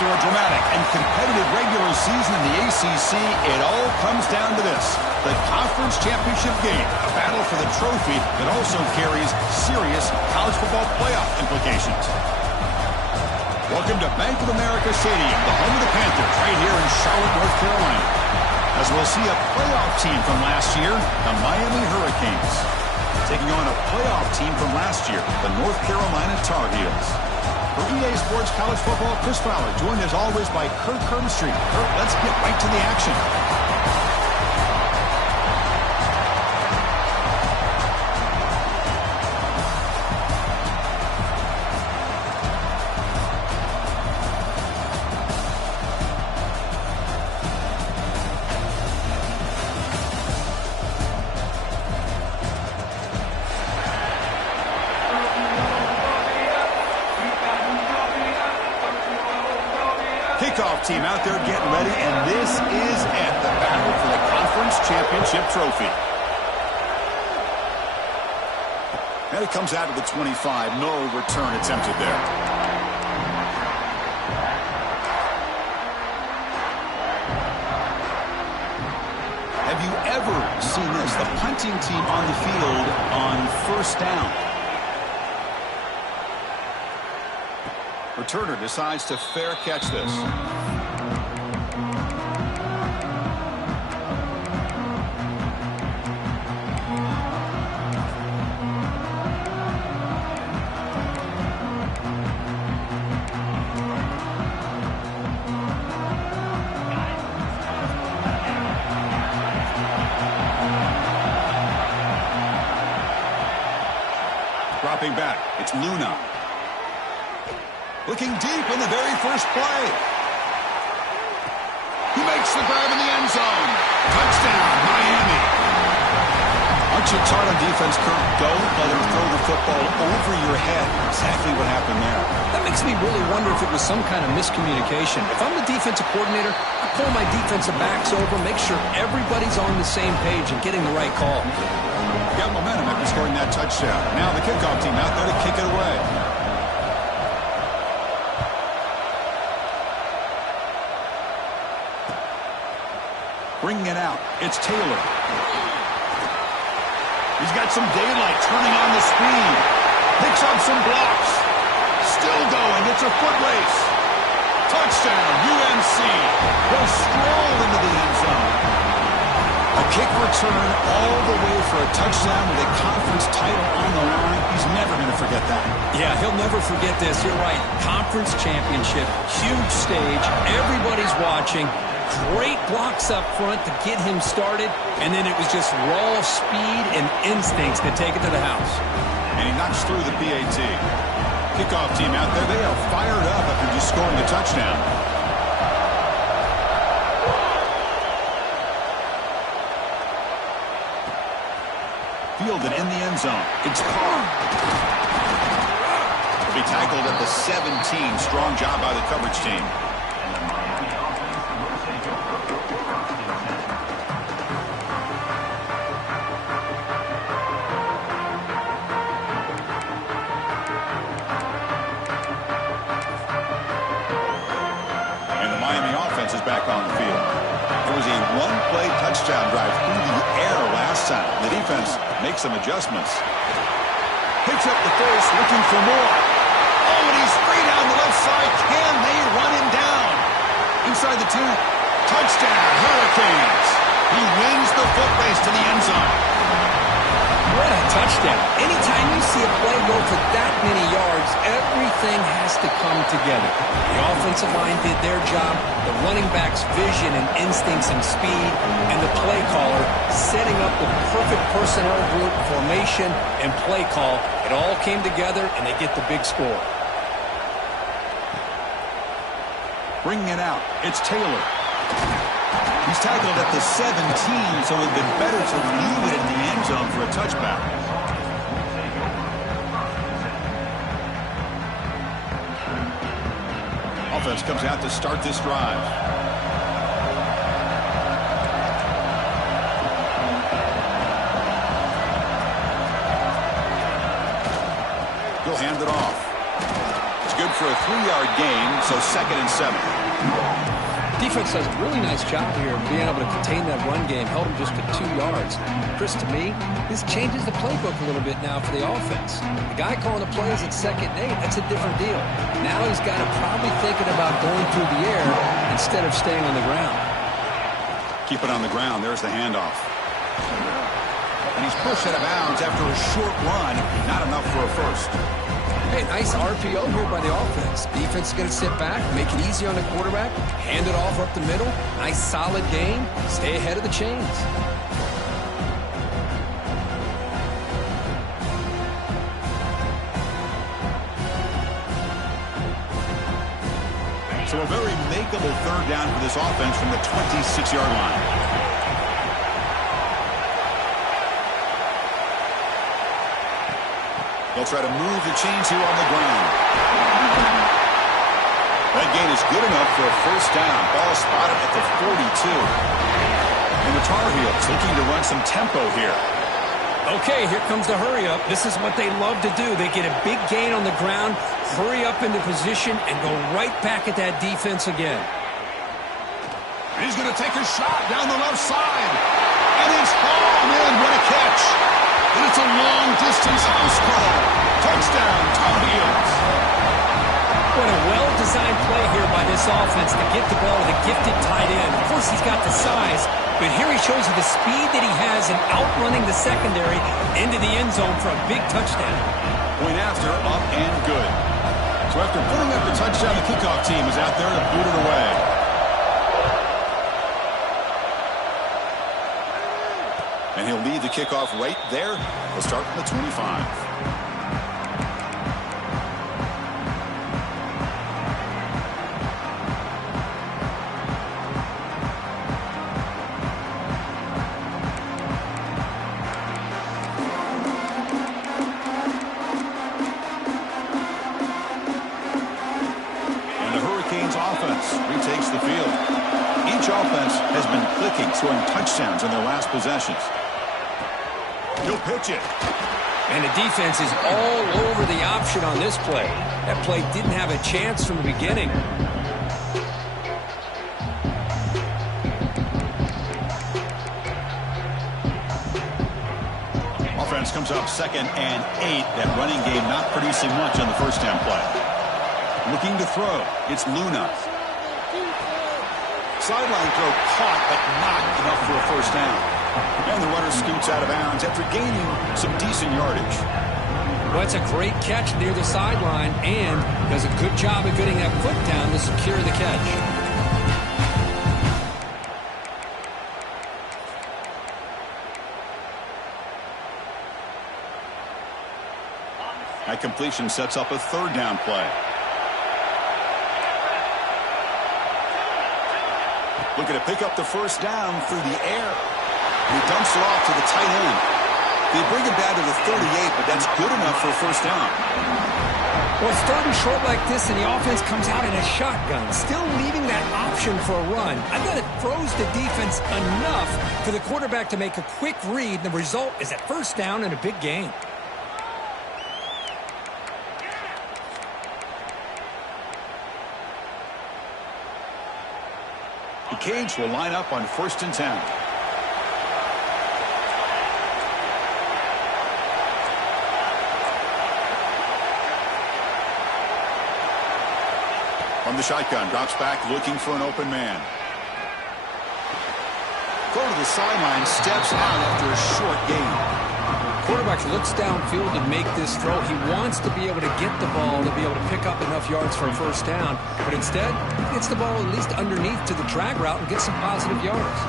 After a dramatic and competitive regular season in the ACC, it all comes down to this: the conference championship game, a battle for the trophy that also carries serious college football playoff implications. Welcome to Bank of America Stadium, the home of the Panthers, right here in Charlotte, North Carolina. As we'll see a playoff team from last year, the Miami Hurricanes, taking on a playoff team from last year, the North Carolina Tar Heels. For EA Sports College Football, Chris Fowler, joined as always by Kirk Herbstreit. Kirk, let's get right to the action. Kickoff team out there getting ready, and this is it, the battle for the conference championship trophy. And it comes out to the 25. No return attempted there. Have you ever seen this? The punting team on the field on first down. Returner decides to fair catch this. Dropping back, it's Luna. Looking deep in the very first play. He makes the grab in the end zone. Touchdown, Miami. Aren't you taught on defense, Kirk? Don't let him throw the football over your head. Exactly what happened there. That makes me really wonder if it was some kind of miscommunication. If I'm the defensive coordinator, I pull my defensive backs over, make sure everybody's on the same page and getting the right call. Got momentum after scoring that touchdown. Now the kickoff team out there to kick it away. Bringing it out, it's Taylor. He's got some daylight, turning on the speed. Picks up some blocks. Still going, it's a foot race. Touchdown, UNC. They'll stroll into the end zone. A kick return all the way for a touchdown with a conference title on the line. He's never going to forget that. Yeah, he'll never forget this. You're right. Conference championship, huge stage. Everybody's watching. Great blocks up front to get him started, and then it was just raw speed and instincts to take it to the house. And he knocks through the PAT. Kickoff team out there, they are fired up after just scoring a touchdown. Fielded in the end zone. It's Carr. He'll be tackled at the 17. Strong job by the coverage team. Is back on the field. There was a one-play touchdown drive through the air last time. The defense makes some adjustments. Picks up the face, looking for more. Oh, and he's free down the left side. Can they run him down? Inside the 10. Touchdown, Hurricanes. He wins the foot race to the end zone. What a touchdown. Anytime you see a play go for that many yards, everything has to come together. The offensive line did their job, the running back's vision and instincts and speed, and the play caller setting up the perfect personnel group, formation, and play call. It all came together, and they get the big score. Bringing it out, it's Taylor. He's tackled at the 17, so it would have been better to leave it in the end zone for a touchback. Offense comes out to start this drive. He'll hand it off. It's good for a 3-yard gain, so 2nd and 7. Defense does a really nice job here of being able to contain that run game, held him just to 2 yards. Chris, to me, this changes the playbook a little bit now for the offense. The guy calling the plays at 2nd and 8, that's a different deal. Now he's got to probably thinking about going through the air instead of staying on the ground. Keep it on the ground. There's the handoff. And he's pushed out of bounds after a short run. Not enough for a first. Hey, nice RPO here by the offense. Defense is going to sit back, make it easy on the quarterback, hand it off up the middle. Nice solid game. Stay ahead of the chains. So a very makeable 3rd down for this offense from the 26-yard line. They'll try to move the chains here on the ground. That gain is good enough for a first down. Ball spotted at the 42. And the Tar Heels looking to run some tempo here. Okay, here comes the hurry up. This is what they love to do. They get a big gain on the ground, hurry up into position, and go right back at that defense again. He's going to take a shot down the left side. And he's hauled in. What a catch. And it's a long-distance house call. Touchdown, Tar Heels. What a well-designed play here by this offense to get the ball to the gifted tight end. Of course, he's got the size, but here he shows you the speed that he has in outrunning the secondary into the end zone for a big touchdown. Point after, up and good. So after putting up the touchdown, the kickoff team is out there to boot it away. And he'll lead the kickoff right there. We'll start from the 25. Retakes the field. Each offense has been clicking, scoring touchdowns in their last possessions. He'll pitch it. And the defense is all over the option on this play. That play didn't have a chance from the beginning. Offense comes up 2nd and 8. That running game not producing much on the first down play. Looking to throw. It's Luna. Sideline throw caught, but not enough for a first down. And the runner scoots out of bounds after gaining some decent yardage. Well, it's a great catch near the sideline and does a good job of getting that foot down to secure the catch. That completion sets up a 3rd down play. Looking to pick up the first down through the air. He dumps it off to the tight end. They bring him down to the 38, but that's good enough for a first down. Well, starting short like this and the offense comes out in a shotgun, still leaving that option for a run. I bet it throws the defense enough for the quarterback to make a quick read. The result is a first down and a big gain. The Canes will line up on 1st and 10. From the shotgun, drops back looking for an open man. Go to the sideline, steps out after a short gain. Quarterback looks downfield to make this throw. He wants to be able to get the ball to be able to pick up enough yards for a first down. But instead, he gets the ball at least underneath to the drag route and gets some positive yards.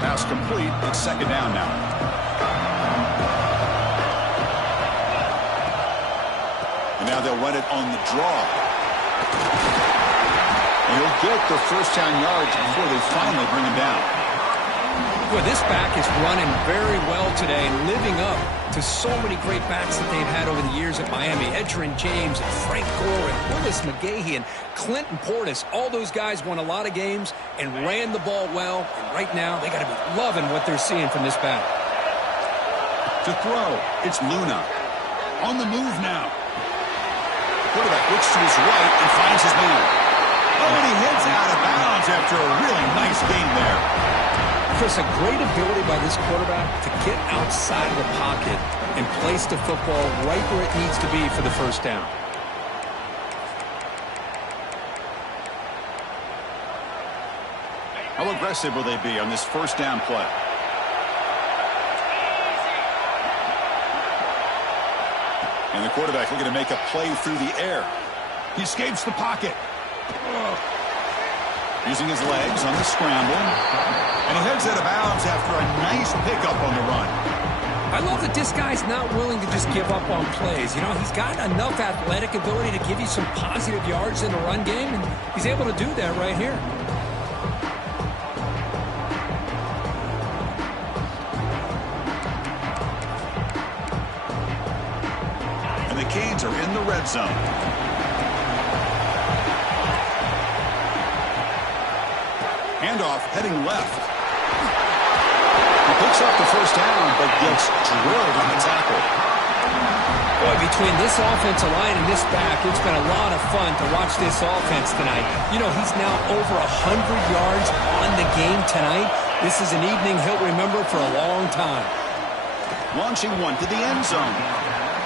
Pass complete. It's 2nd down now. And now they'll run it on the draw. And he'll get the first down yards before they finally bring him down. Boy, this back is running very well today and living up to so many great backs that they've had over the years at Miami. Edgerrin James and Frank Gore and Willis McGahee and Clinton Portis. All those guys won a lot of games and ran the ball well. And right now, they got to be loving what they're seeing from this back. To throw, it's Luna. On the move now. Quarterback looks to his right and finds his man. Oh, and he heads out of bounds after a really nice game there. Chris, a great ability by this quarterback to get outside of the pocket and place the football right where it needs to be for the first down. How aggressive will they be on this first down play? And the quarterback looking to make a play through the air. He escapes the pocket. Using his legs on the scramble. And he heads out of bounds after a nice pickup on the run. I love that this guy's not willing to just give up on plays. You know, he's got enough athletic ability to give you some positive yards in the run game, and he's able to do that right here. And the Canes are in the red zone. Handoff heading left. He picks up the first down, but gets drilled on the tackle. Boy, between this offensive line and this back, it's been a lot of fun to watch this offense tonight. You know, he's now over 100 yards on the game tonight. This is an evening he'll remember for a long time. Launching one to the end zone.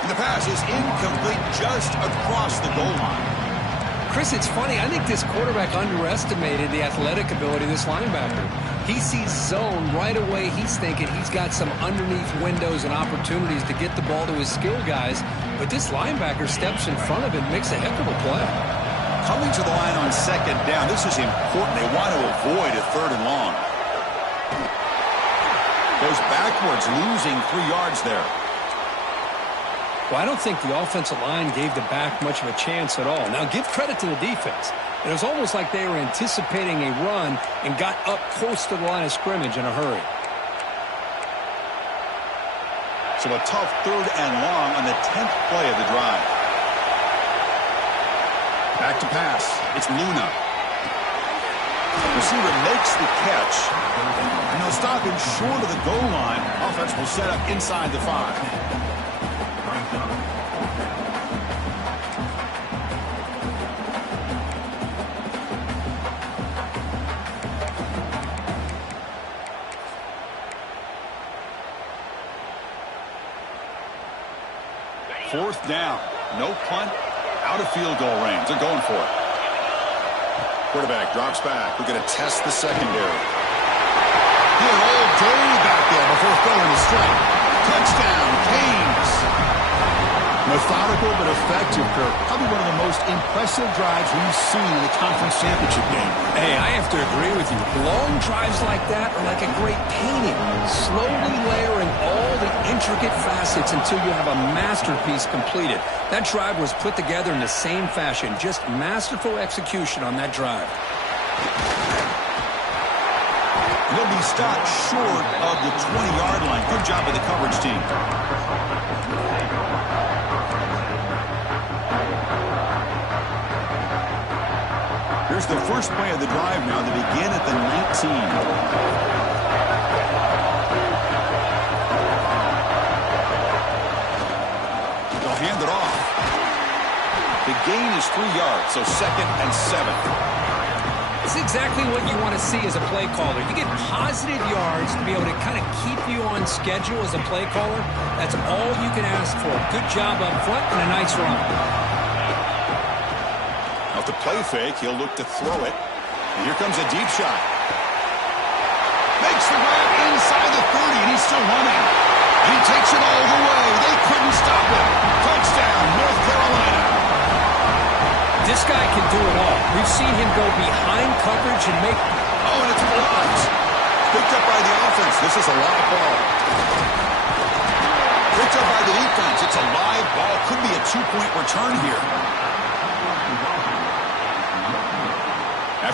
And the pass is incomplete just across the goal line. Chris, it's funny. I think this quarterback underestimated the athletic ability of this linebacker. He sees zone right away. He's thinking he's got some underneath windows and opportunities to get the ball to his skill guys. But this linebacker steps in front of him, makes a heck of a play. Coming to the line on second down, this is important. They want to avoid a third and long. Goes backwards, losing 3 yards there. Well, I don't think the offensive line gave the back much of a chance at all. Now, give credit to the defense. It was almost like they were anticipating a run and got up close to the line of scrimmage in a hurry. So a tough third and long on the 10th play of the drive. Back to pass. It's Luna. Receiver makes the catch. And they'll stop him short of the goal line. Offense will set up inside the 5. Fourth down. No punt. Out of field goal range. They're going for it. Quarterback drops back. We're going to test the secondary. He had all day back there before throwing the strike. Touchdown, Canes. Methodical but effective, Kirk. Probably one of the most impressive drives we've seen in the conference championship game. Hey, I have to agree with you. Long drives like that are like a great painting. Slowly layering all the intricate facets until you have a masterpiece completed. That drive was put together in the same fashion. Just masterful execution on that drive. He'll be stopped short of the 20-yard line. Good job by the coverage team. Here's the first play of the drive now. They begin at the 19. They'll hand it off. The gain is 3 yards, so 2nd and 7. It's exactly what you want to see as a play caller. You get positive yards to be able to kind of keep you on schedule as a play caller. That's all you can ask for. Good job up front and a nice run. Off the play fake, he'll look to throw it. And here comes a deep shot. Makes the grab inside the 30, and he's still running. And he takes it all the way. They couldn't stop him. Touchdown, North Carolina. This guy can do it all. We've seen him go behind coverage and make... Oh, and it's blocked. Picked up by the offense. This is a live ball. Picked up by the defense. It's a live ball. Could be a 2-point return here.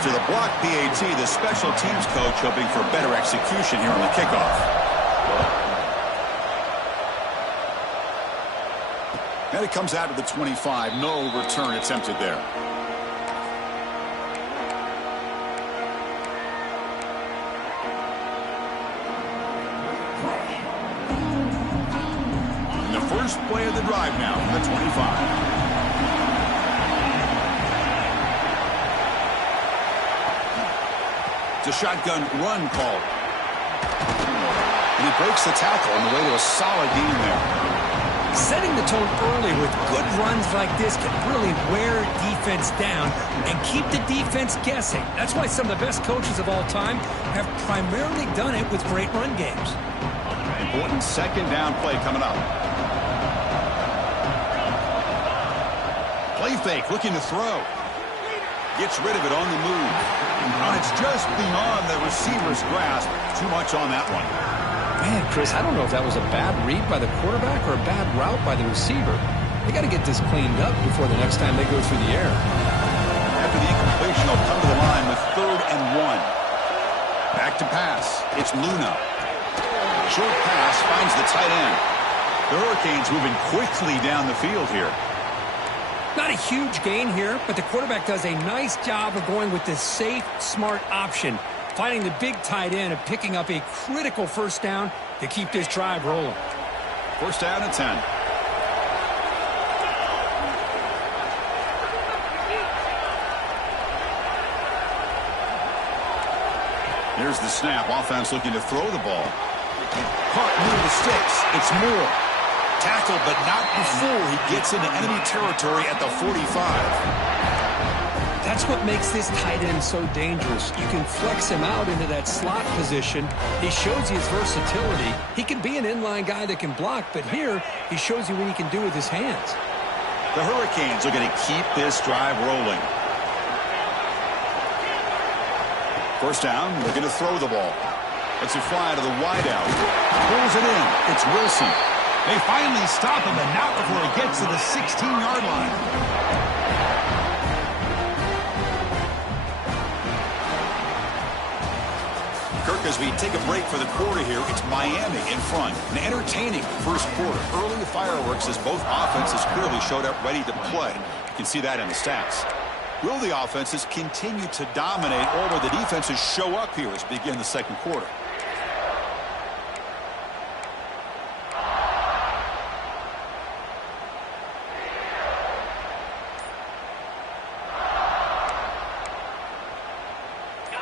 After the block PAT, the special teams coach hoping for better execution here on the kickoff. And it comes out to the 25. No return attempted there. And the first play of the drive now from the 25. It's a shotgun run call. And he breaks the tackle on the way to a solid gain there. Setting the tone early with good runs like this can really wear defense down and keep the defense guessing. That's why some of the best coaches of all time have primarily done it with great run games. Important second down play coming up. Play fake, looking to throw. Gets rid of it on the move. And it's just beyond the receiver's grasp. Too much on that one. Man, Chris, I don't know if that was a bad read by the quarterback or a bad route by the receiver. They got to get this cleaned up before the next time they go through the air. After the incompletion, they'll come to the line with 3rd and 1. Back to pass. It's Luna. Short pass finds the tight end. The Hurricanes moving quickly down the field here. Not a huge gain here, but the quarterback does a nice job of going with this safe, smart option, finding the big tight end and picking up a critical first down to keep this drive rolling. First down at 10. Here's the snap. Offense looking to throw the ball. Caught near the sticks. It's Moore. Tackled, but not before he gets into enemy territory at the 45. That's what makes this tight end so dangerous. You can flex him out into that slot position. He shows you his versatility. He can be an inline guy that can block, but here he shows you what he can do with his hands. The Hurricanes are going to keep this drive rolling. First down, they're going to throw the ball. Let's it fly to the wideout. Pulls it in. It's Wilson. They finally stop him, and not before he gets to the 16-yard line. Kirk, as we take a break for the quarter here, it's Miami in front. An entertaining first quarter. Early fireworks as both offenses clearly showed up ready to play. You can see that in the stats. Will the offenses continue to dominate, or will the defenses show up here as we begin the second quarter?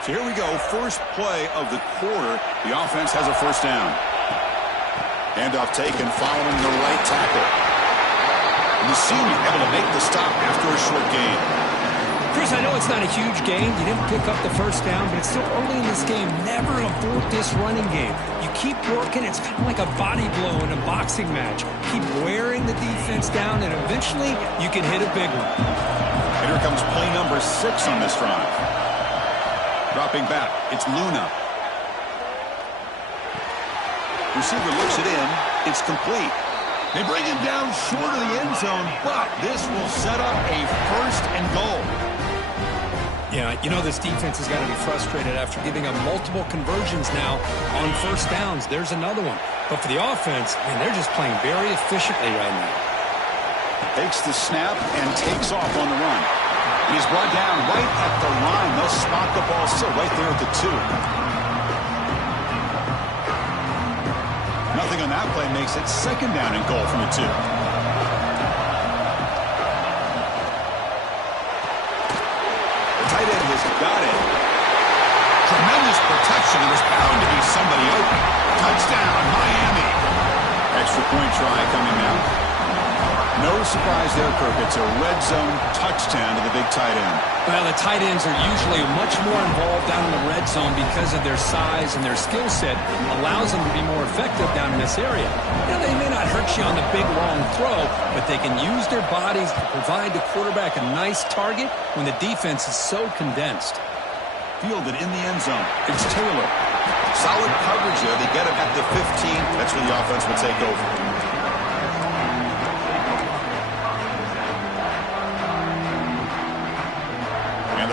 So here we go, first play of the quarter. The offense has a first down. Handoff taken following the right tackle. And the senior able to make the stop after a short gain. Chris, I know it's not a huge gain. You didn't pick up the first down, but it's still early in this game. Never abort this running game. You keep working. It's kind of like a body blow in a boxing match. Keep wearing the defense down, and eventually you can hit a big one. And here comes play number 6 on this drive. Dropping back, it's Luna. Receiver looks it in. It's complete. They bring him down short of the end zone, but this will set up a 1st and goal. Yeah, you know this defense has got to be frustrated after giving up multiple conversions now on first downs. There's another one. But for the offense, man, they're just playing very efficiently right now. Takes the snap and takes off on the run. He's brought down right at the line. They'll spot the ball still right there at the 2. Nothing on that play makes it 2nd down and goal from the 2. The tight end has got it. Tremendous protection. There's bound to be somebody open. Touchdown, Miami. Extra point try coming now. No surprise there, Kirk. It's a red zone touchdown to the big tight end. Well, the tight ends are usually much more involved down in the red zone because of their size and their skill set allows them to be more effective down in this area. Now, they may not hurt you on the big, long throw, but they can use their bodies to provide the quarterback a nice target when the defense is so condensed. Fielded in the end zone. It's Taylor. Solid coverage there. They get him at the 15. That's where the offense will take over.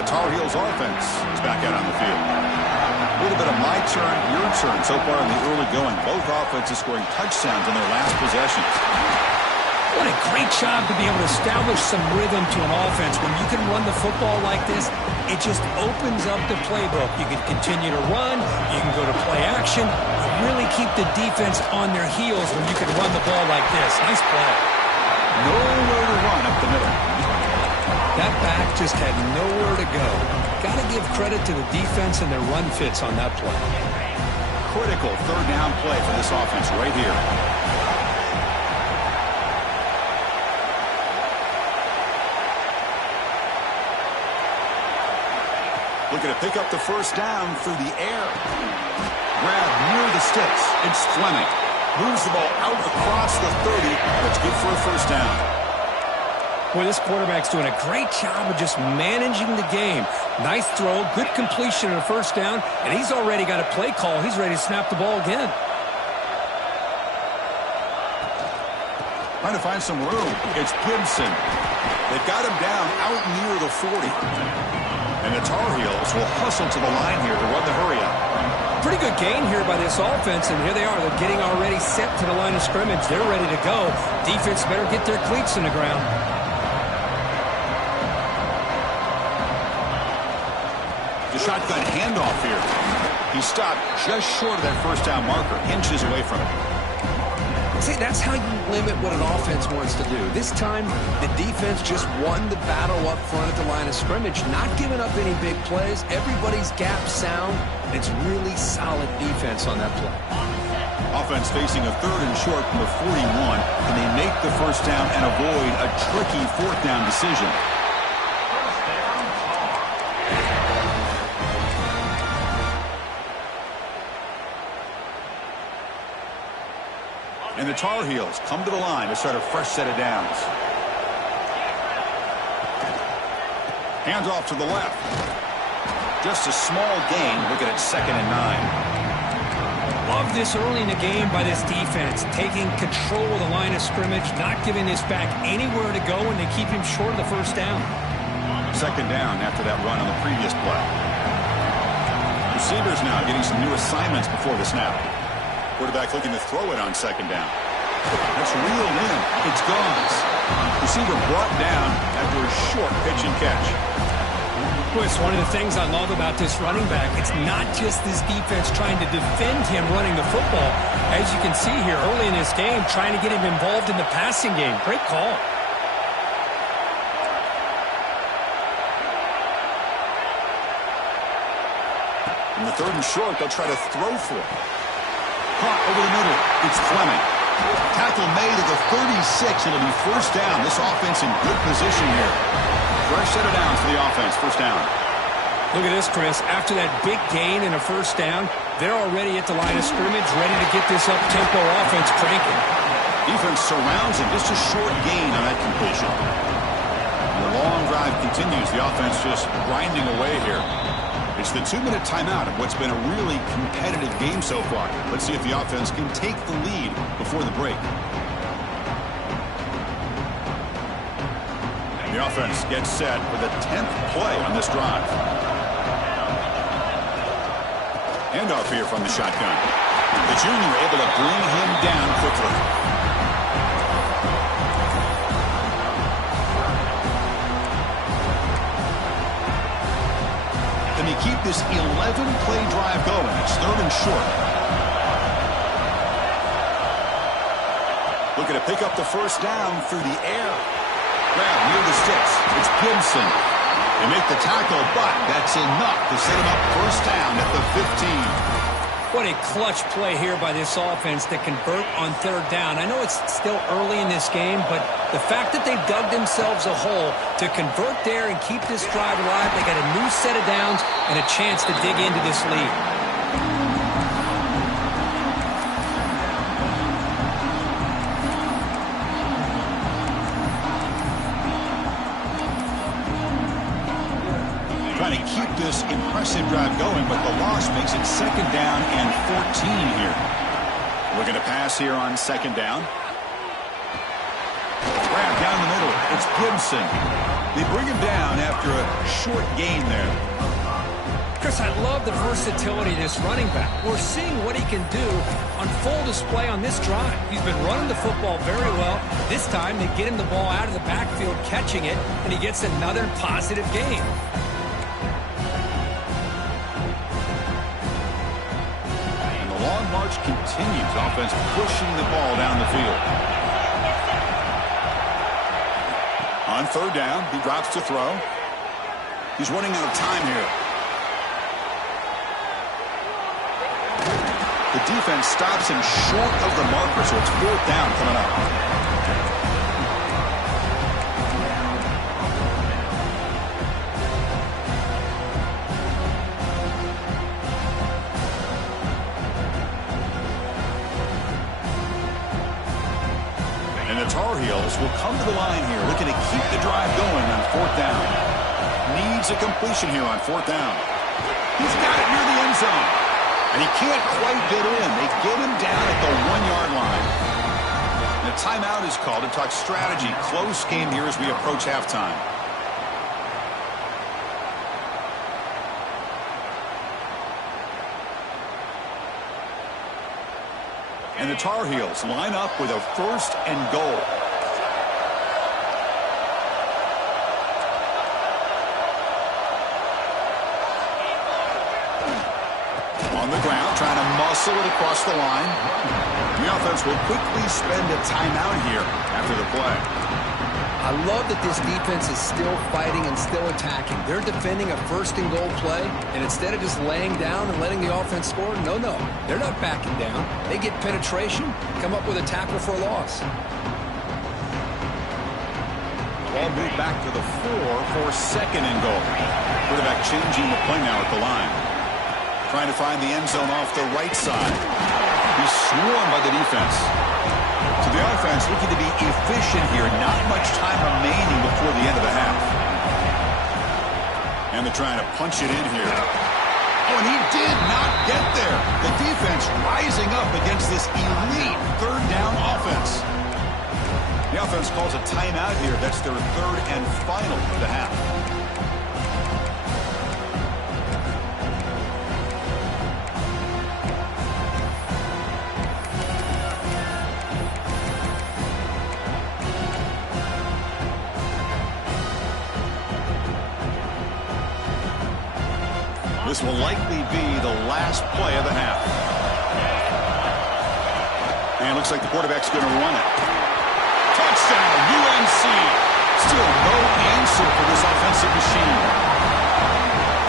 Tar Heels offense is back out on the field. A little bit of my turn, your turn so far in the early going. Both offenses scoring touchdowns in their last possessions. What a great job to be able to establish some rhythm to an offense. When you can run the football like this, it just opens up the playbook. You can continue to run. You can go to play action. You really keep the defense on their heels when you can run the ball like this. Nice play. Nowhere to run up the middle. That back just had nowhere to go. Got to give credit to the defense and their run fits on that play. Critical third down play for this offense right here. Looking to pick up the first down through the air. Grab near the sticks. It's Fleming. Moves the ball out across the 30. That's good for a first down. Boy, this quarterback's doing a great job of just managing the game. Nice throw, good completion of a first down, and he's already got a play call. He's ready to snap the ball again. Trying to find some room. It's Gibson. They've got him down out near the 40. And the Tar Heels will hustle to the line here to run the hurry-up. Pretty good gain here by this offense, and here they are. They're getting already set to the line of scrimmage. They're ready to go. Defense better get their cleats in the ground. The shotgun handoff here. He stopped just short of that first down marker, inches away from it. See, that's how you limit what an offense wants to do. This time, the defense just won the battle up front at the line of scrimmage, not giving up any big plays. Everybody's gap sound. It's really solid defense on that play. Offense facing a third and short from the 41. Can they make the first down and avoid a tricky fourth down decision? And the Tar Heels come to the line to start a fresh set of downs. Hands off to the left. Just a small gain. Looking at 2nd and 9. Love this early in the game by this defense. Taking control of the line of scrimmage, not giving this back anywhere to go, and they keep him short of the first down. 2nd down after that run on the previous play. Receivers now getting some new assignments before the snap. Quarterback looking to throw it on 2nd down. That's reeled in. It's Gomes. Receiver brought down after a short pitch and catch. Boy, it's one of the things I love about this running back. It's not just this defense trying to defend him running the football. As you can see here early in this game, trying to get him involved in the passing game. Great call. In the 3rd and short, they'll try to throw for it. Caught over the middle. It's Fleming. Tackle made at the 36. It'll be first down. This offense in good position here. Fresh set of downs for the offense. First down. Look at this, Chris. After that big gain and a first down, they're already at the line of scrimmage, ready to get this up-tempo offense cranking. Defense surrounds him. Just a short gain on that completion. And the long drive continues. The offense just grinding away here. It's the 2-minute timeout of what's been a really competitive game so far. Let's see if the offense can take the lead before the break. The offense gets set for the 10th play on this drive. Handoff here from the shotgun. The junior able to bring him down quickly. Can he keep this 11-play drive going? It's 3rd and short. Looking to pick up the first down through the air. Grab near the sticks. It's Gibson. They make the tackle, but that's enough to set him up first down at the 15. What a clutch play here by this offense to convert on 3rd down. I know it's still early in this game, but the fact that they've dug themselves a hole to convert there and keep this drive alive, they got a new set of downs and a chance to dig into this lead. Trying to keep this impressive drive going, but the loss makes it 2nd down and 14 here. Looking to pass here on 2nd down. Grab down the middle. It's Gibson. They bring him down after a short gain there. Chris, I love the versatility of this running back. We're seeing what he can do on full display on this drive. He's been running the football very well. This time, they get him the ball out of the backfield, catching it, and he gets another positive gain. And the long march continues. Offense pushing the ball down the field. On third down, he drops to throw. He's running out of time here. The defense stops him short of the marker, so it's fourth down coming up. And the Tar Heels will come to the line here, looking to keep the drive going on fourth down. Needs a completion here on fourth down. He's got it near the end zone. And he can't quite get in. They get him down at the 1-yard line. And a timeout is called to talk strategy. Close game here as we approach halftime. And the Tar Heels line up with a first and goal. On the ground, trying to muscle it across the line. The offense will quickly spend a timeout here after the play. I love that this defense is still fighting and still attacking. They're defending a first and goal play, and instead of just laying down and letting the offense score, no, they're not backing down. They get penetration, come up with a tackle for a loss. Ball moved back to the 4 for second and goal. Quarterback changing the play now at the line. Trying to find the end zone off the right side. He's swarmed by the defense. So the offense looking to be efficient here. Not much time remaining before the end of the half. And they're trying to punch it in here. Oh, and he did not get there. The defense rising up against this elite third down offense. The offense calls a timeout here. That's their third and final of the half. This will likely be the last play of the half. And it looks like the quarterback's going to run it. Touchdown, UNC. Still no answer for this offensive machine.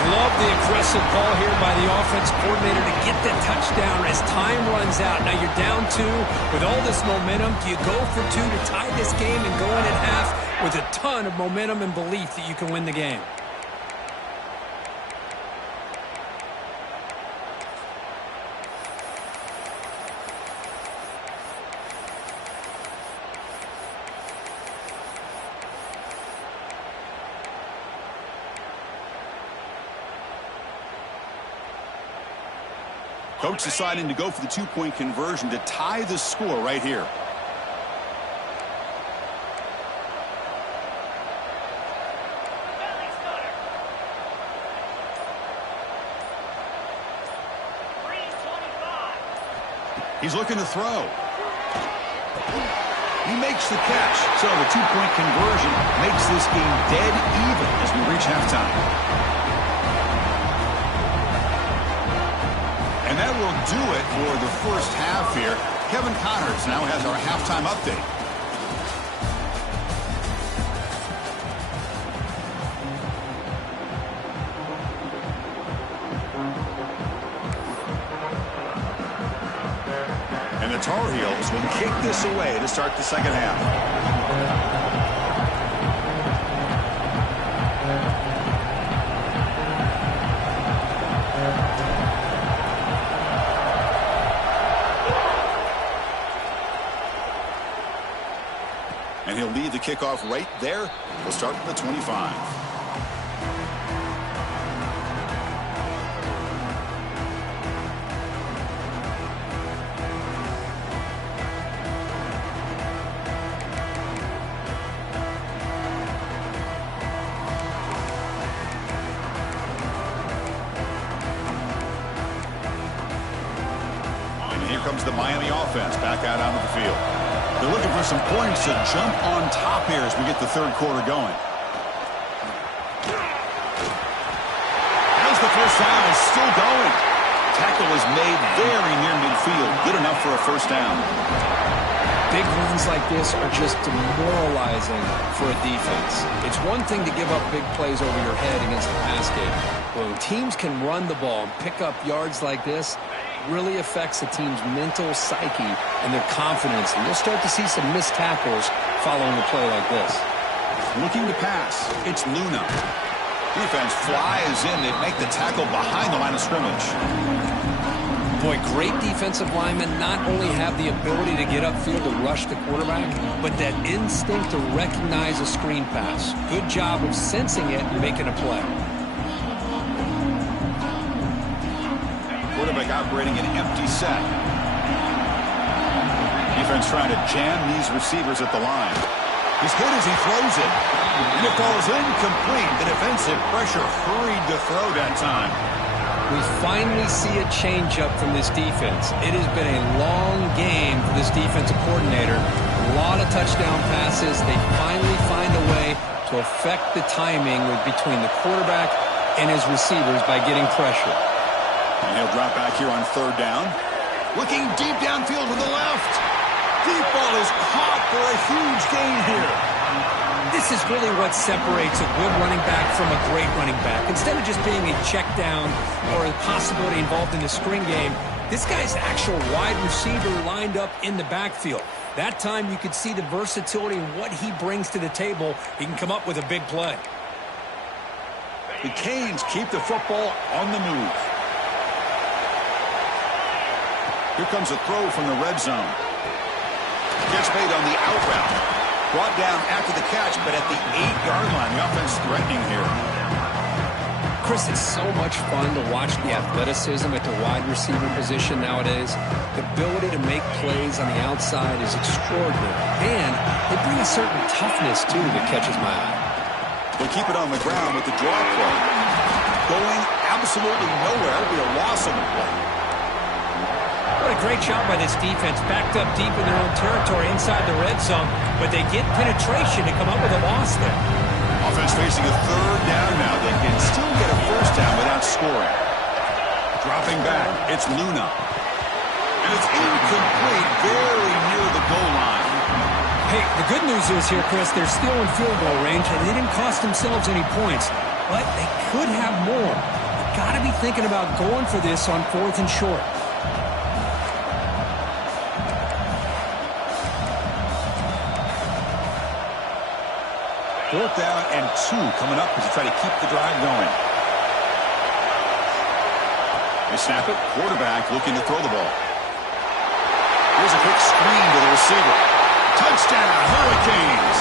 I love the aggressive call here by the offense coordinator to get the touchdown as time runs out. Now you're down 2 with all this momentum. Do you go for 2 to tie this game and go in at half with a ton of momentum and belief that you can win the game? Coach deciding to go for the 2-point conversion to tie the score right here. He's looking to throw. He makes the catch. So the 2-point conversion makes this game dead even as we reach halftime. And that will do it for the first half here. Kevin Connors now has our halftime update. And the Tar Heels will kick this away to start the second half. And he'll lead the kickoff right there. We'll start from the 25. here comes the Miami offense back out onto the field. They're looking for some points to jump on top here as we get the third quarter going. As the first down is still going. Tackle is made very near midfield. Good enough for a first down. Big runs like this are just demoralizing for a defense. It's one thing to give up big plays over your head against the pass game. When teams can run the ball and pick up yards like this, it really affects the team's mental psyche and their confidence. And you'll start to see some missed tackles following a play like this. Looking to pass. It's Luna. Defense flies in. They make the tackle behind the line of scrimmage. Boy, great defensive linemen not only have the ability to get upfield to rush the quarterback, but that instinct to recognize a screen pass. Good job of sensing it and making a play. Quarterback operating an empty set. Defense trying to jam these receivers at the line. He's hit as he throws it. And it falls incomplete. The defensive pressure hurried to throw that time. We finally see a change-up from this defense. It has been a long game for this defensive coordinator. A lot of touchdown passes. They finally find a way to affect the timing between the quarterback and his receivers by getting pressure. And he'll drop back here on third down. Looking deep downfield with the left. Deep ball is caught for a huge gain here. This is really what separates a good running back from a great running back. Instead of just being a check down or a possibility involved in the screen game, this guy's actual wide receiver lined up in the backfield. That time you could see the versatility and what he brings to the table. He can come up with a big play. The Canes keep the football on the move. Here comes a throw from the red zone. Gets made on the out route. Brought down after the catch, but at the 8-yard line, the offense threatening here. Chris, it's so much fun to watch the athleticism at the wide receiver position nowadays. The ability to make plays on the outside is extraordinary. And they bring a certain toughness, too, that catches my eye. They keep it on the ground with the draw play. Going absolutely nowhere. It'll be a loss on the play. What a great job by this defense, backed up deep in their own territory inside the red zone, but they get penetration to come up with a loss there. Offense facing a third down now. They can still get a first down without scoring. Dropping back, it's Luna. And it's incomplete, very near the goal line. Hey, the good news is here, Chris, they're still in field goal range, and they didn't cost themselves any points, but they could have more. You've got to be thinking about going for this on 4th and short. Fourth down and 2 coming up as they try to keep the drive going. They snap it. Quarterback looking to throw the ball. Here's a quick screen to the receiver. Touchdown, Hurricanes.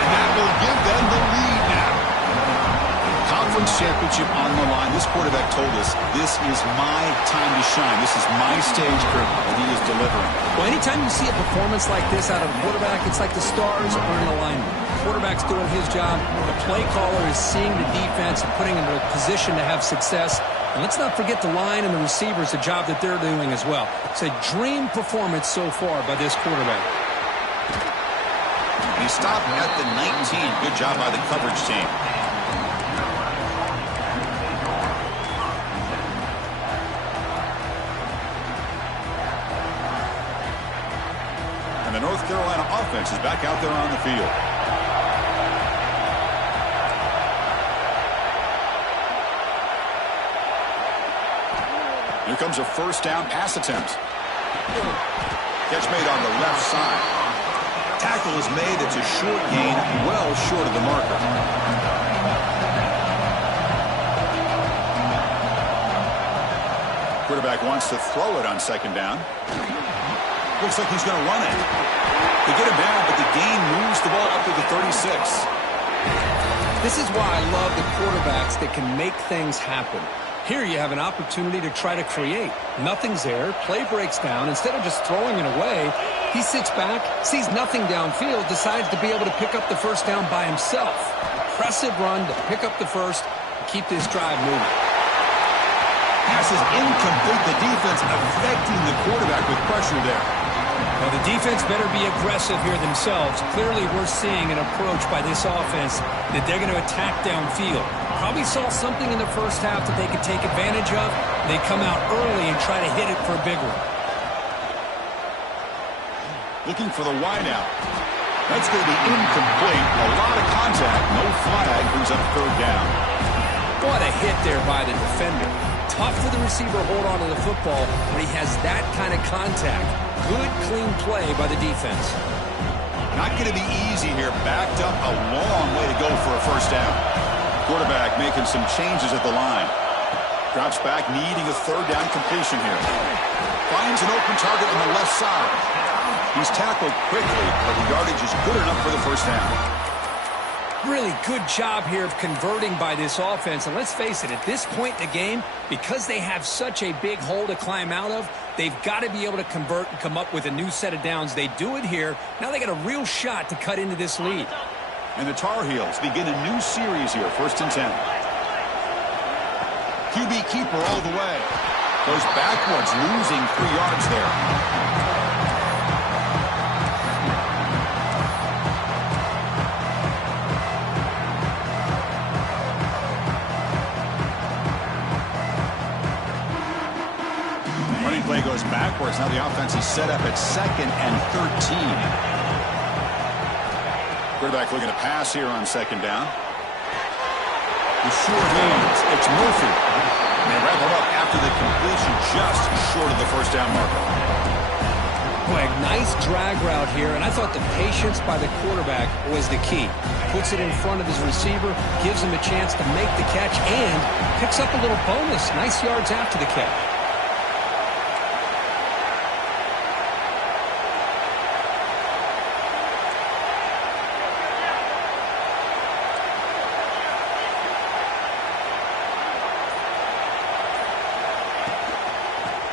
And that will give them the lead now. Conference championship on the line. This quarterback told us, this is my time to shine. This is my stage, Kurt, and he is delivering. Well, anytime you see a performance like this out of a quarterback, it's like the stars are in alignment. The quarterback's doing his job. The play caller is seeing the defense and putting him in a position to have success. And let's not forget the line and the receivers, the job that they're doing as well. It's a dream performance so far by this quarterback. He stopped at the 19. Good job by the coverage team. And the North Carolina offense is back out there on the field. Here comes a first down pass attempt. Catch made on the left side. Tackle is made. It's a short gain, well short of the marker. Quarterback wants to throw it on second down. Looks like he's going to run it. They get him down, but the gain moves the ball up to the 36. This is why I love the quarterbacks that can make things happen. Here you have an opportunity to try to create. Nothing's there. Play breaks down. Instead of just throwing it away, he sits back, sees nothing downfield, decides to be able to pick up the first down by himself. Impressive run to pick up the first, keep this drive moving. Pass is incomplete. The defense protecting the quarterback with pressure there. Well, the defense better be aggressive here themselves. Clearly, we're seeing an approach by this offense that they're going to attack downfield. Probably saw something in the first half that they could take advantage of. They come out early and try to hit it for a big one. Looking for the wideout. That's going to be incomplete. A lot of contact. No flag. Brings up third down. What a hit there by the defender. Tough for the receiver to hold on to the football when he has that kind of contact. Good, clean play by the defense. Not going to be easy here. Backed up a long way to go for a first down. Quarterback making some changes at the line. Drops back, needing a third down completion here. Finds an open target on the left side. He's tackled quickly, but the yardage is good enough for the first down. Really good job here of converting by this offense. And let's face it, at this point in the game, because they have such a big hole to climb out of, they've got to be able to convert and come up with a new set of downs. They do it here. Now they got a real shot to cut into this lead. And the Tar Heels begin a new series here, 1st and 10. QB keeper all the way. Goes backwards, losing 3 yards there. Play goes backwards. Now the offense is set up at 2nd and 13. Quarterback looking to pass here on 2nd down. The short hands. It's Murphy. And they wrap him up after the completion, just short of the first down marker. Boy, nice drag route here, and I thought the patience by the quarterback was the key. Puts it in front of his receiver, gives him a chance to make the catch, and picks up a little bonus. Nice yards after the catch.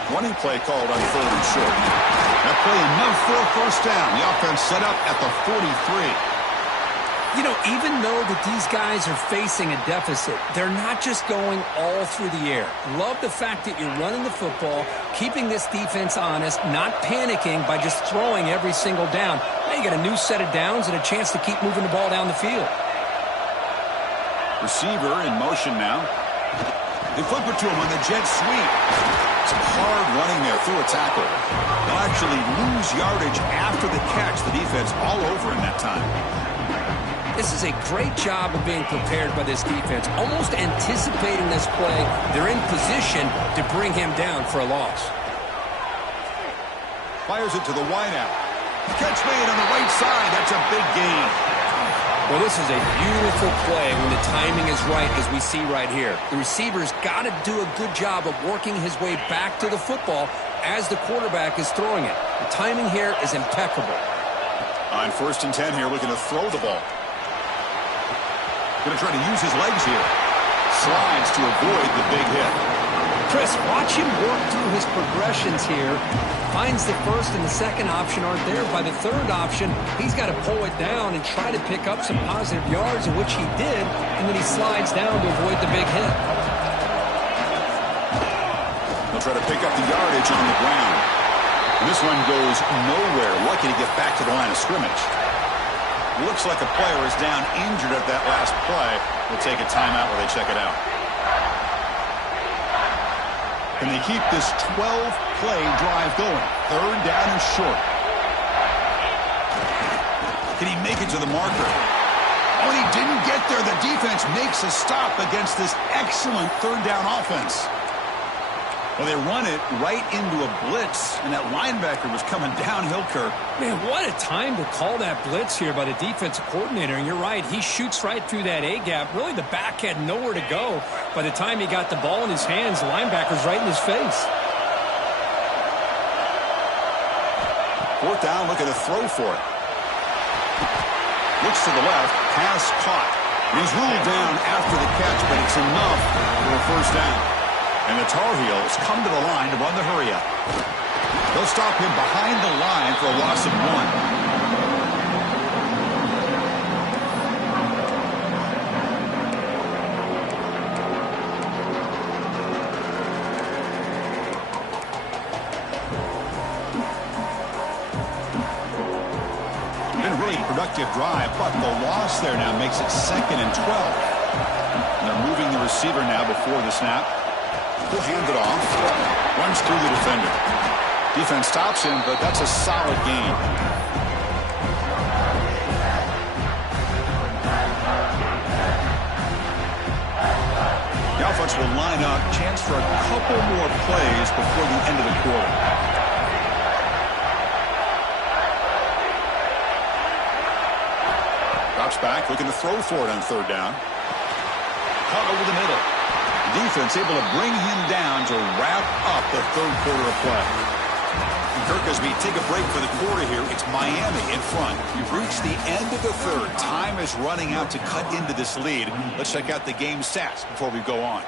Running play called on 3rd and short. That play enough for a first down. The offense set up at the 43. You know, even though that these guys are facing a deficit, they're not just going all through the air. Love the fact that you're running the football, keeping this defense honest, not panicking by just throwing every single down. Now you got a new set of downs and a chance to keep moving the ball down the field. Receiver in motion now. They flip it to him on the jet sweep. Some hard running there through a tackle. They'll actually lose yardage after the catch. The defense all over in that time. This is a great job of being prepared by this defense. Almost anticipating this play. They're in position to bring him down for a loss. Fires it to the wideout. Catch made on the right side. That's a big gain. Well, this is a beautiful play when the timing is right, as we see right here. The receiver's got to do a good job of working his way back to the football as the quarterback is throwing it. The timing here is impeccable. On 1st and 10 here, looking to throw the ball. Going to try to use his legs here. Slides to avoid the big hit. Chris, watch him work through his progressions here. Finds the first and the second option aren't there. By the third option, he's got to pull it down and try to pick up some positive yards, in which he did, and then he slides down to avoid the big hit. He'll try to pick up the yardage on the ground. And this one goes nowhere. Lucky to get back to the line of scrimmage. Looks like a player is down injured at that last play. We'll take a timeout while they check it out. Can they keep this 12-play drive going? 3rd down and short. Can he make it to the marker? Oh, and he didn't get there. The defense makes a stop against this excellent 3rd down offense. Well, they run it right into a blitz, and that linebacker was coming downhill, Kirk. Man, what a time to call that blitz here by the defensive coordinator. And you're right, he shoots right through that A-gap. Really, the back had nowhere to go. By the time he got the ball in his hands, the linebacker's right in his face. 4th down, looking to throw for it. Looks to the left, pass caught. He's ruled down after the catch, but it's enough for a first down. And the Tar Heels come to the line to run the hurry-up. They'll stop him behind the line for a loss of 1. productive drive, but the loss there now makes it 2nd and 12. And they're moving the receiver now before the snap. He'll hand it off. Runs through the defender. Defense stops him, but that's a solid gain. The offense will line up. Chance for a couple more plays before the end of the quarter. Drops back, looking to throw for it on 3rd down. Caught over the middle. The defense able to bring him down to wrap up the 3rd quarter of play. And Kirk, as we take a break for the quarter here, it's Miami in front. We've reached the end of the 3rd. Time is running out to cut into this lead. Let's check out the game stats before we go on.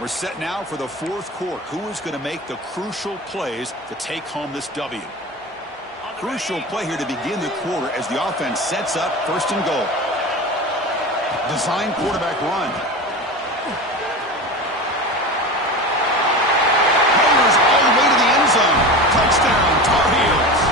We're set now for the 4th quarter. Who is going to make the crucial plays to take home this W? Crucial play here to begin the quarter as the offense sets up 1st and goal. Design quarterback run. Powers all the way to the end zone. Touchdown, Tar Heels.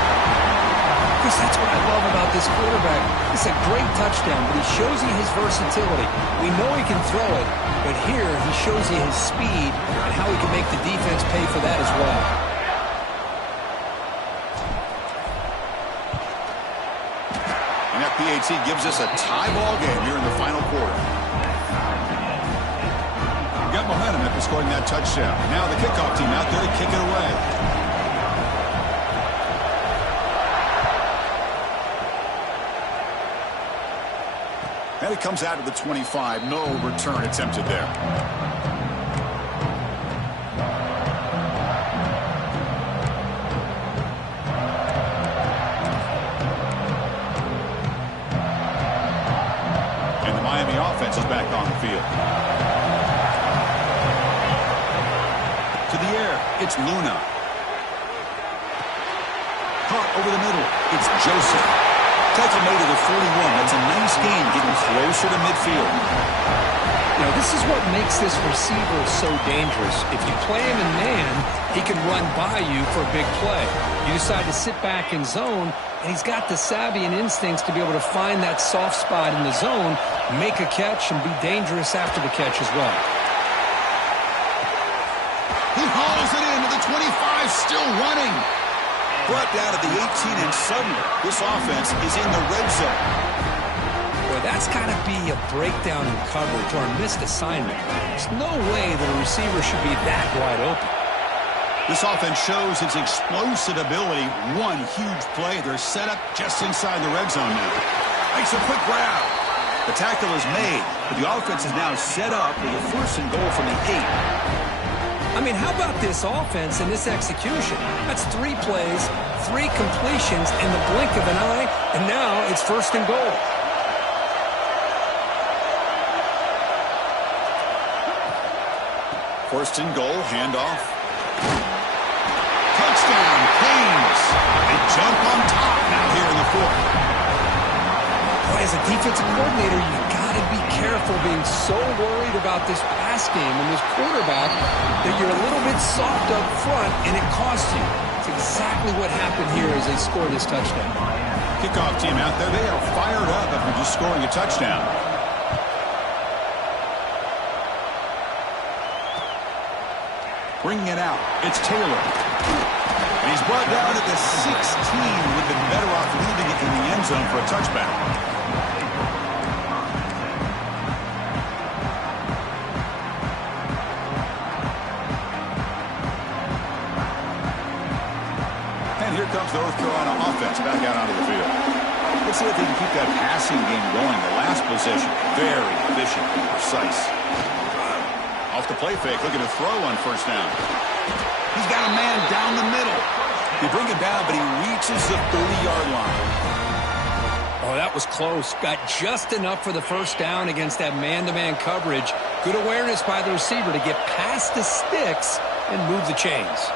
Chris, that's what I love about this quarterback. It's a great touchdown, but he shows you his versatility. We know he can throw it, but here he shows you his speed and how he can make the defense pay for that as well. And that PAT gives us a tie ball game here in the final quarter. We got momentum after scoring that touchdown. Now the kickoff team out there to kick it away. And it comes out to the 25. No return attempted there. And the Miami offense is back on the field. To the air, it's Luna. Caught over the middle, it's Joseph. Tackle made to the 41. That's a nice gain, getting closer to midfield. Now, this is what makes this receiver so dangerous. If you play him in man, he can run by you for a big play. You decide to sit back in zone, and he's got the savvy and instincts to be able to find that soft spot in the zone, make a catch, and be dangerous after the catch as well. He hauls it into the 25, still running. Brought down to the 18, and suddenly this offense is in the red zone. Boy, that's got to be a breakdown in coverage or a missed assignment. There's no way that a receiver should be that wide open. This offense shows its explosive ability. One huge play. They're set up just inside the red zone now. Makes a quick grab. The tackle is made, but the offense is now set up with a 1st and goal from the 8. I mean, how about this offense and this execution? That's 3 plays, 3 completions in the blink of an eye, and now it's 1st and goal. First and goal, handoff. Touchdown, Canes. They jump on top now here in the 4th. Boy, as a defensive coordinator, you've got to be careful being so worried about this pass game and this quarterback that you're a little bit soft up front and it costs you. It's exactly what happened here as they score this touchdown. Kickoff team out there, they are fired up after just scoring a touchdown. Bringing it out, it's Taylor. And he's brought down at the 16. Would have been better off leaving it in the end zone for a touchback. Here comes the North Carolina offense back out onto the field. Let's see if they can keep that passing game going. The last possession, very efficient and precise. Off the play fake, looking to throw on 1st down. He's got a man down the middle. They bring him down, but he reaches the 30-yard line. Oh, that was close. Got just enough for the 1st down against that man-to-man coverage. Good awareness by the receiver to get past the sticks and move the chains.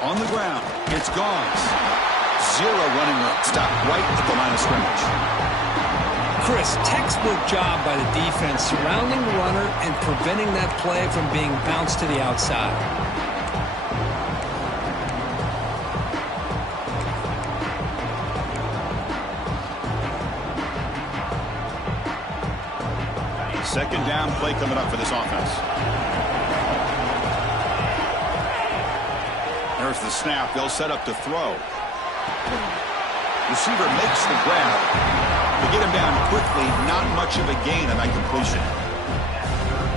On the ground, it's Gauze. 0 running room. Stop right at the line of scrimmage. Chris, textbook job by the defense surrounding the runner and preventing that play from being bounced to the outside. Second down play coming up for this offense. There's the snap. They'll set up to throw. Receiver makes the grab. They get him down quickly. Not much of a gain on that completion.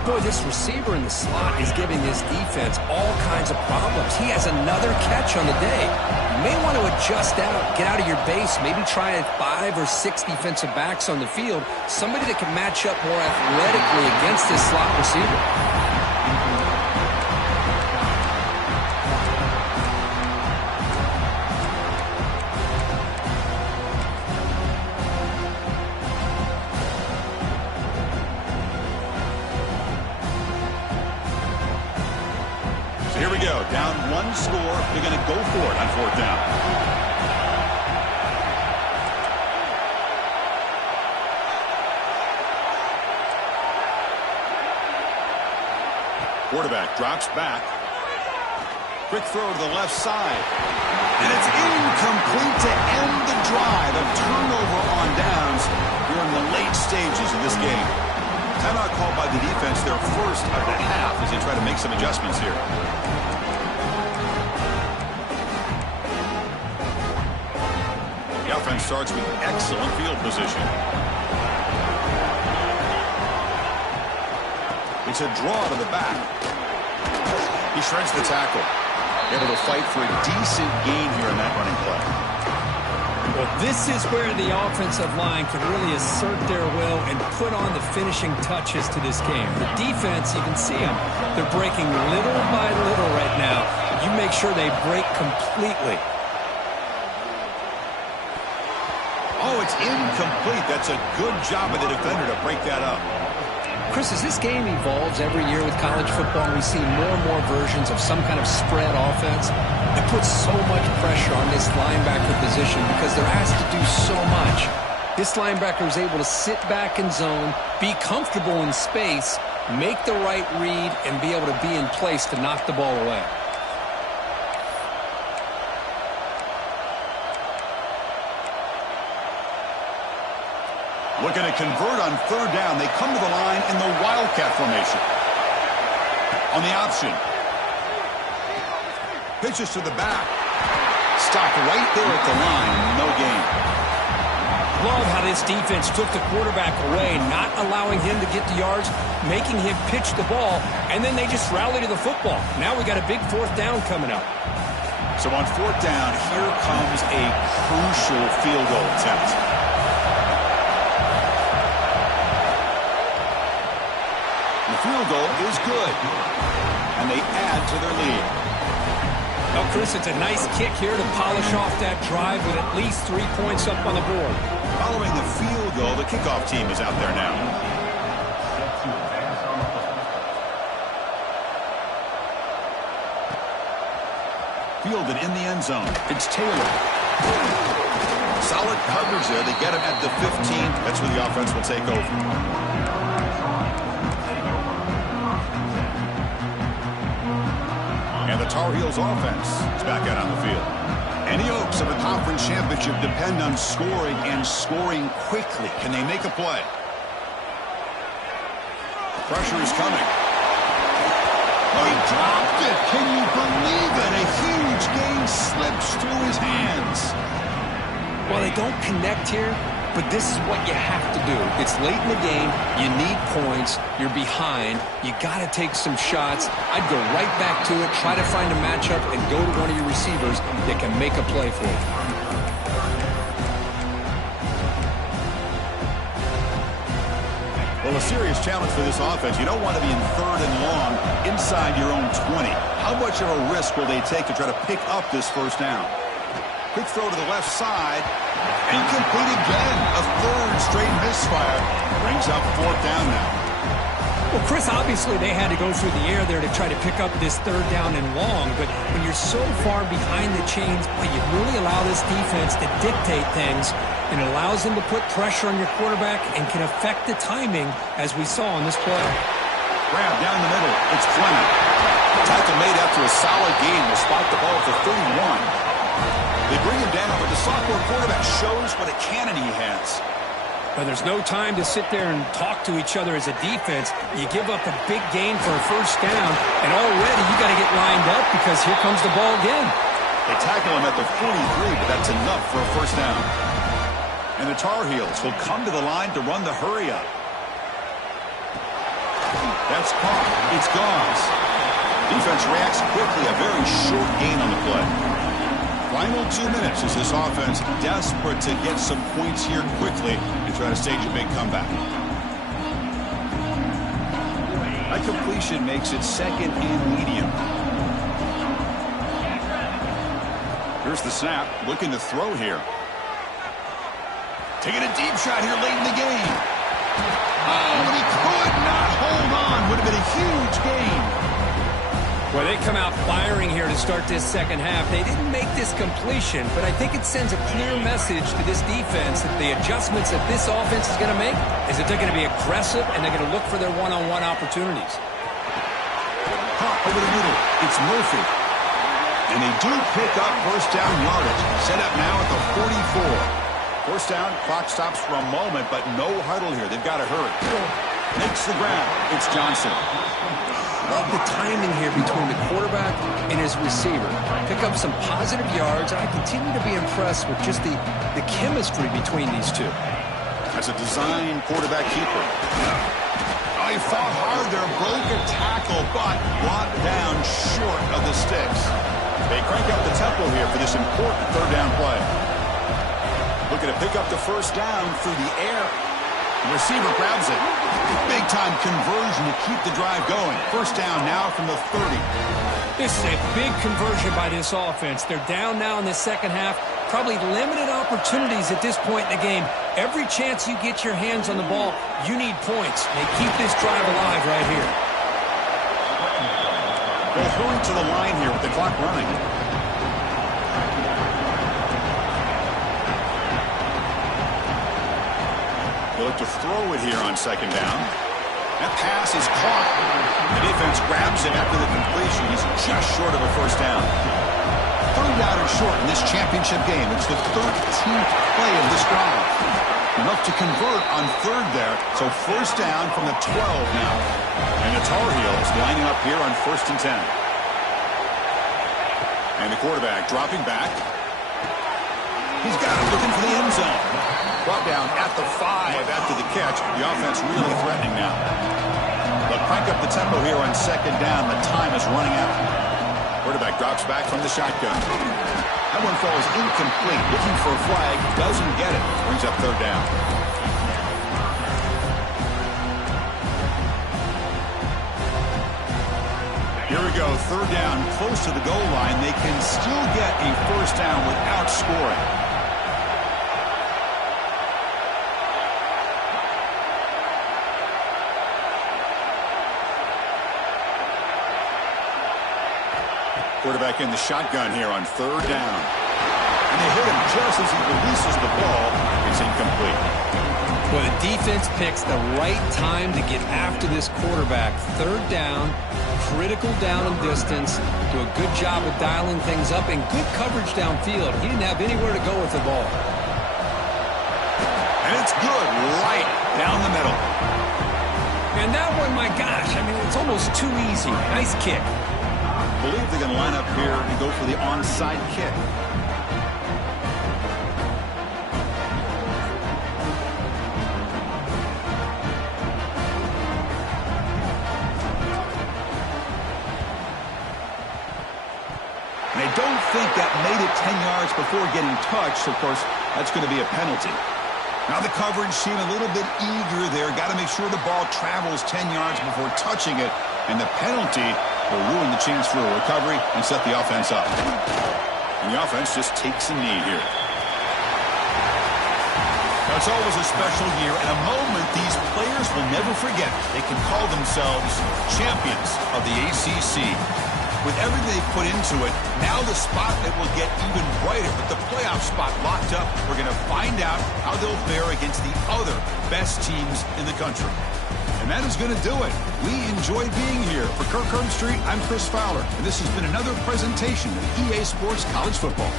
Boy, this receiver in the slot is giving this defense all kinds of problems. He has another catch on the day. You may want to adjust out, get out of your base, maybe try 5 or 6 defensive backs on the field, somebody that can match up more athletically against this slot receiver. Here we go. Down 1 score. They're going to go for it on 4th down. Quarterback drops back. Quick throw to the left side. And it's incomplete to end the drive. A turnover on downs here in the late stages of this game. Timeout called by the defense, their first of the half, as they try to make some adjustments here. The offense starts with excellent field position. It's a draw to the back. He shreds the tackle. Able to fight for a decent gain here in that running play. Well, this is where the offensive line can really assert their will and put on the finishing touches to this game. The defense, you can see them. They're breaking little by little right now. You make sure they break completely. Oh, it's incomplete. That's a good job of the defender to break that up. Chris, as this game evolves every year with college football, we see more and more versions of some kind of spread offense. It puts so much pressure on this linebacker position because they're asked to do so much. This linebacker is able to sit back in zone, be comfortable in space, make the right read, and be able to be in place to knock the ball away. Looking to convert on 3rd down. They come to the line in the Wildcat formation. On the option. Pitches to the back. Stopped right there at the line. No gain. Love how this defense took the quarterback away, not allowing him to get the yards, making him pitch the ball, and then they just rally to the football. Now we got a big 4th down coming up. So on 4th down, here comes a crucial field goal attempt. The field goal is good, and they add to their lead. Well, Chris, it's a nice kick here to polish off that drive with at least 3 points up on the board. Following the field goal, the kickoff team is out there now. Fielded in the end zone. It's Taylor. Solid coverage there. They get him at the 15. That's where the offense will take over. And the Tar Heels offense is back out on the field. Any hopes of a conference championship depend on scoring and scoring quickly. Can they make a play? Pressure is coming. Oh, he dropped it. Can you believe it? A huge gain slips through his hands. Well, they don't connect here, but this is what you have to do. It's late in the game. You need points. You're behind. You got to take some shots. I'd go right back to it, try to find a matchup, and go to one of your receivers that can make a play for you. Well, a serious challenge for this offense. You don't want to be in 3rd and long inside your own 20. How much of a risk will they take to try to pick up this 1st down? Quick throw to the left side. Incomplete again. A 3rd straight misfire. Brings up 4th down now. Well, Chris, obviously they had to go through the air there to try to pick up this 3rd down and long, but when you're so far behind the chains, you really allow this defense to dictate things, and it allows them to put pressure on your quarterback and can affect the timing, as we saw on this play. Grab down the middle. It's Fleming. Tackle made after a solid gain. Will spot the ball for 31. They bring him down, but the sophomore quarterback shows what a cannon he has. But there's no time to sit there and talk to each other as a defense. You give up a big gain for a first down, and already you got to get lined up because here comes the ball again. They tackle him at the 43, but that's enough for a first down. And the Tar Heels will come to the line to run the hurry up. That's caught. It's gone. Defense reacts quickly. A very short gain on the play. Final 2 minutes as this offense desperate to get some points here quickly and try to stage a big comeback. A completion makes it second and medium. Here's the snap. Looking to throw here. Taking a deep shot here late in the game. Oh, but he could not hold on. Would have been a huge gain. Well, they come out firing here to start this second half. They didn't make this completion, but I think it sends a clear message to this defense that the adjustments that this offense is going to make is that they're going to be aggressive and they're going to look for their one-on-one opportunities. Caught over the middle. It's Murphy. And they do pick up first down yardage. Set up now at the 44. First down, clock stops for a moment, but no huddle here. They've got to hurry. Makes the ground. It's Johnson. Love the timing here between the quarterback and his receiver. Pick up some positive yards, and I continue to be impressed with just the chemistry between these two. As a design quarterback keeper. Oh, he fought hard there, broke a tackle, but brought down short of the sticks. They crank up the tempo here for this important third down play. Looking to pick up the first down through the air. The receiver grabs it. Big-time conversion to keep the drive going. First down now from the 30. This is a big conversion by this offense. They're down now in the second half. Probably limited opportunities at this point in the game. Every chance you get your hands on the ball, you need points. They keep this drive alive right here. They'll hurry to the line here with the clock running. They'll look to throw it here on second down. That pass is caught. The defense grabs it after the completion. He's just short of a first down. Third down and short in this championship game. It's the 13th play of this drive. Enough to convert on third there. So first down from the 12 now. And the Tar Heels lining up here on 1st and 10. And the quarterback dropping back. He's got it, looking for the end zone. Brought down at the 5 after the catch. The offense really threatening now. They'll crank up the tempo here on second down. The time is running out. Quarterback drops back from the shotgun. That one falls incomplete. Looking for a flag. Doesn't get it. Brings up third down. Here we go. Third down, close to the goal line. They can still get a first down without scoring. Quarterback in the shotgun here on third down. And they hit him just as he releases the ball. It's incomplete. Well, the defense picks the right time to get after this quarterback. Third down, critical down and distance. Do a good job of dialing things up and good coverage downfield. He didn't have anywhere to go with the ball. And it's good right down the middle. And that one, my gosh, I mean, it's almost too easy. Nice kick. I believe they're going to line up here and go for the onside kick. And I don't think that made it 10 yards before getting touched. Of course, that's going to be a penalty. Now the coverage seemed a little bit eager there. Got to make sure the ball travels 10 yards before touching it. And the penalty will ruin the chance for a recovery and set the offense up. And the offense just takes a knee here. Now it's always a special year and a moment these players will never forget. They can call themselves champions of the ACC. With everything they put into it, now the spotlight will get even brighter. With the playoff spot locked up, we're going to find out how they'll fare against the other best teams in the country. And that is going to do it. We enjoy being here. For Kirk Street, I'm Chris Fowler, and this has been another presentation of EA Sports College Football.